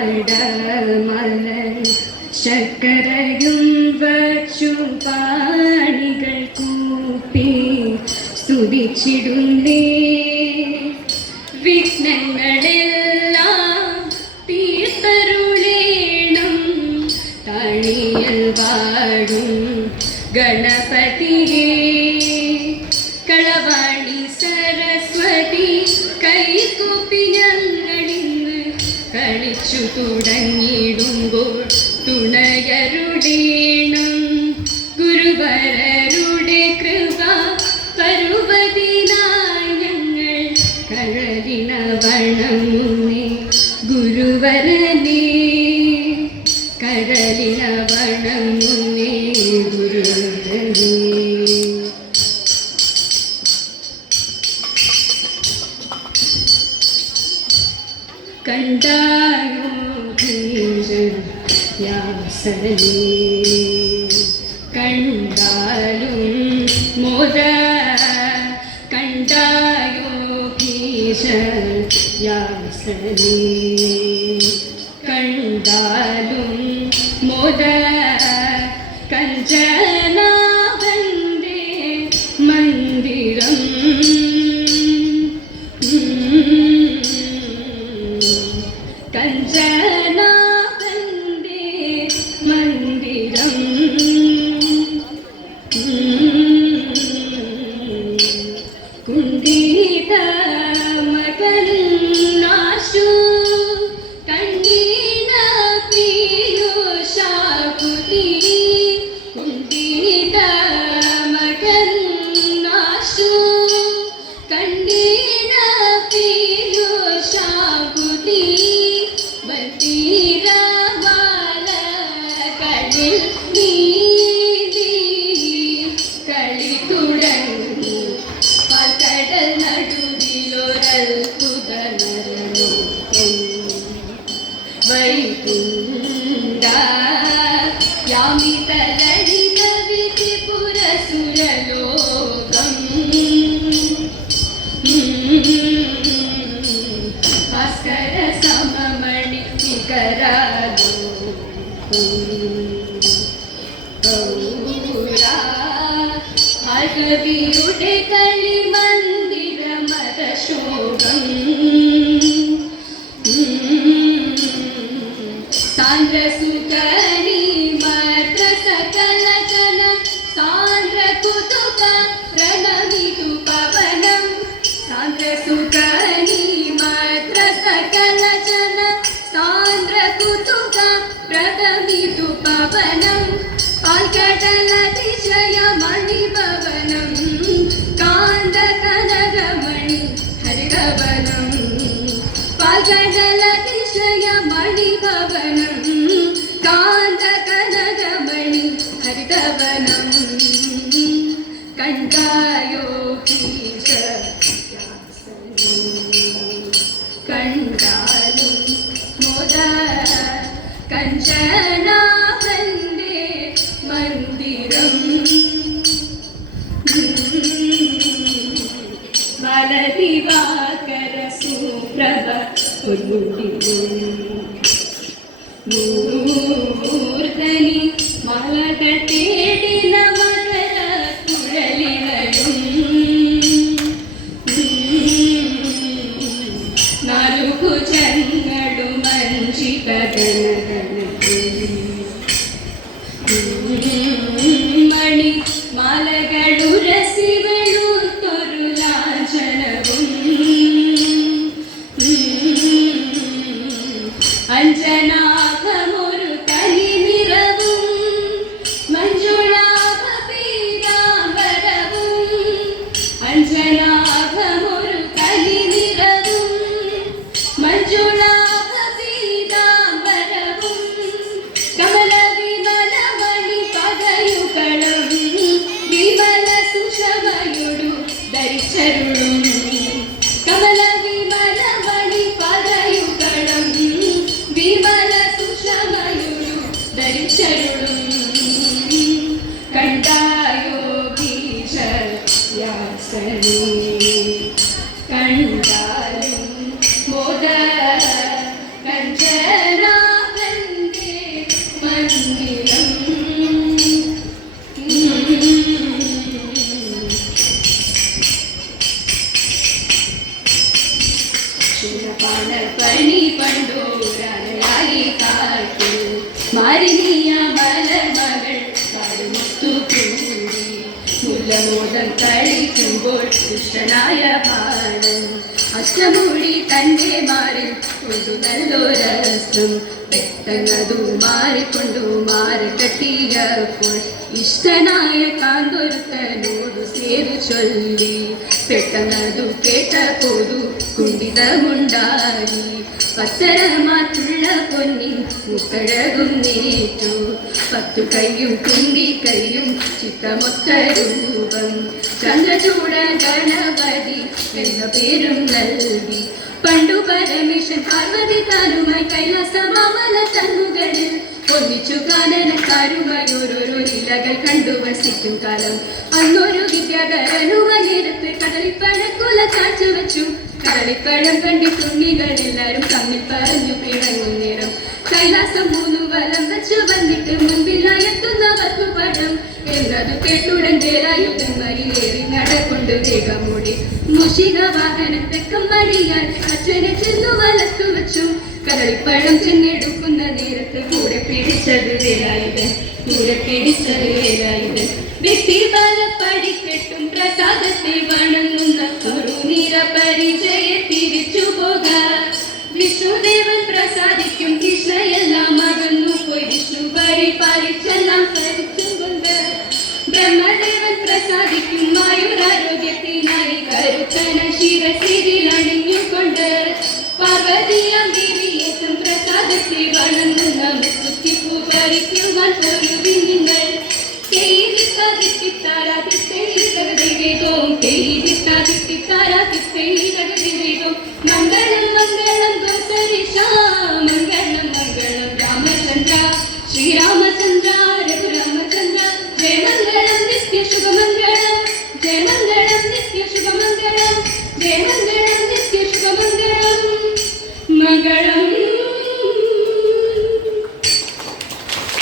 പടമലർ ശർക്കരയും വച്ചു പാണികൾ കൂപ്പി സ്തുതിച്ചിടുന്നേ. വിഘ്നങ്ങളെല്ലാം തീർത്തരുളേണം തണിയൽ വാഴും ഗണപതിയേ. കളവാണി സരസ്വതി കൈകൂപ്പി ഞങ്ങളിന്ന് കളിച്ചു തുടങ്ങിയിടുമ്പോൾ തുണയരുടേണം. ഗുരുവരരുടെ കൃപ പരുവതിനായി ഞങ്ങൾ കഴലിന വണങ്ങുന്നേ. ഗുരുവരനേ കഴലിന വണങ്ങുന്നേ. ഗുരുവരനേ കണ്ടായോ യാസനേ കണ്ടാലും മോദ കണ്ടായോ യാസനേ കണ്ടാലും മോദ കഞ്ചനാഭന്റെ മന്ദിരം കഞ്ചനാഭന്റെ മന്ദിരം കുന്തിത മകനാശു കണ്ണീന പീയൂഷാകുതി. കുന്തിത മകനാശു കണ്ണീന പീയൂഷാകുതി. ബന്ദീരവാല കളിൽ നീതി കളി തുടങ്ങി. പകടൽ നടുവിലൊരൽപുത നരലോകം വൈകുണ്ഠ യാമിതലളിത വിധിപുരസുരലോകം. ഭാസ്കര സമമണി ഭാർഗവിയുടെ കളിമന്ദിര മതശോകം. സാന്ദ്രസുഖനി മാത്ര സകല ജന സാന്ദ്ര കുതുക പ്രണമിതു പവനം. സാന്ദ്രസുഖനി മാത്ര സകല ജന സാന്ദ്ര കുതുക പ്രണമിതു പവനം. പാൽകടലതിശയ മണിഭവനം കാന്ത കനകമണി ഹരിതവനം. പാൽകടലതിശയ മണിഭവനം കാന്ത കനകമണി ഹരിതവനം. കണ്ടായോ കണ്ടാലും മോദ കഞ്ചനാഭന്റെ മന്ദിരം. വലദിവാകര സുപ്രഭ മൂർധനി മലക തേടിന മകര കുഴലിനയും. നാലുഭുജങ്ങളു മഞ്ജിത മണി മാലകളുരസിവെളുത്തൊരു ലാഞ്ചനവും. അഞ്ജനാഭമൊരു കലിനിറവും മഞ്ജുളാഭ പീതാംബരവും. അഞ്ജനാഭമൊരു കലിനിറവും മഞ്ജുളാഭ പീതാംബരവും. കമല വിമല മണി പകയുകളും വിമല സുഷമയൊടു ധരിച്ചരുളും. കമല വിമല മണി പകയുകളും വിമല സുഷമയൊടു ധരിച്ചരുളും. കണ്ടായോ യാസനേ കണ്ടാലും മോദ കഞ്ചന മാരിനിയ മലമകൾ മുത്തുകൂടി മുല്ലമോദം കളിക്കുമ്പോൾ ദുഷ്ടനായ ബാലൻ അഷ്ടമൂടി തന്റെ മാറിൽ കൊണ്ടു നല്ലൊരസം പെട്ടെന്നതു മാറിക്കൊണ്ടു മാറി കെട്ടിയപ്പോൾ ഇഷ്ടനായ കാന്തൊരുത്തനോടു സേതു ചൊല്ലി പെട്ടെന്നതു കേട്ടപ്പോതു കുണ്ടിതമുണ്ടായി പത്തരമാറ്റുള്ള പൊന്നിൻ മുത്തഴകും നേറ്റു 10 കൈയും തുമ്പിക്കൈയും ചിത്തമൊത്ത രൂപം ചന്ദ്രചൂട ഗണപതി എന്ന പേരും നൽകി പണ്ടു പരമേശ്വരൻ പാർവതി താനുമായി കൈലാസമാമല തന്നുകളിൽ ഒന്നിച്ചു കാനനക്കാരുമായി ഓരോരോ ലീലകൾ കണ്ടു വസിക്കും കാലം അന്നൊരു വിദ്യാധരനുമനെടുത്ത് കടലിപ്പഴക്കുല കാച്ചു വെച്ചു കടലിപ്പഴം കണ്ടി തുണ്ണികൾ എല്ലാരും തമ്മിൽ പറഞ്ഞു പിണങ്ങും നേരം കൈലാസം 3 വലം വെച്ചു വന്നിട്ട് മുൻപിലായെത്തുന്നവർക്കു പഴം എന്നതു കേട്ടുടൻ വേലായുധന്മാരിലേറി നടക്കൊണ്ട് വേഗമോടി മുഷിക വാഹനത്തെക്കം മടിയാൽ അച്ഛനെ ചെന്നു വലത്തു വെച്ചു കടലിപ്പഴം ചെന്നെടുക്കുന്ന നേരത്ത് കൂടെ പിടിച്ചത് വേലായുധൻ വ്യക്തിബല പഠിക്കെട്ടും പ്രസാദത്തെ വണങ്ങുന്ന ഒരു നിര പരിചയ തിരിച്ചു പോകാൻ വിഷ്ണുദേവൻ പ്രസാദിക്കും കൃഷ്ണയെല്ലാം അകന്നു പോയി വിഷ്ണു പരിപാലിച്ചെല്ലാം ഭരിച്ചുകൊണ്ട് ബ്രഹ്മദേവൻ പ്രസാദിക്കും മായുരാരോഗ്യത്തിനായി കരുത്തന ശിരസിരിൽ അണിഞ്ഞുകൊണ്ട് പാർവതിയാം ദേവിയേറ്റം പ്രസാദത്തെ വണങ്ങുന്ന മുക്കുത്തിപ്പൂ ഭരിക്കുവാൻ പൊരുതി നിങ്ങൾ മംഗളം മംഗളം ഗോസരിഷ മംഗളം മംഗളം രാമചന്ദ്ര ശ്രീരാമചന്ദ്ര രഘുരാമചന്ദ്ര ജയ മംഗളം നിത്യ ശുഭമംഗളം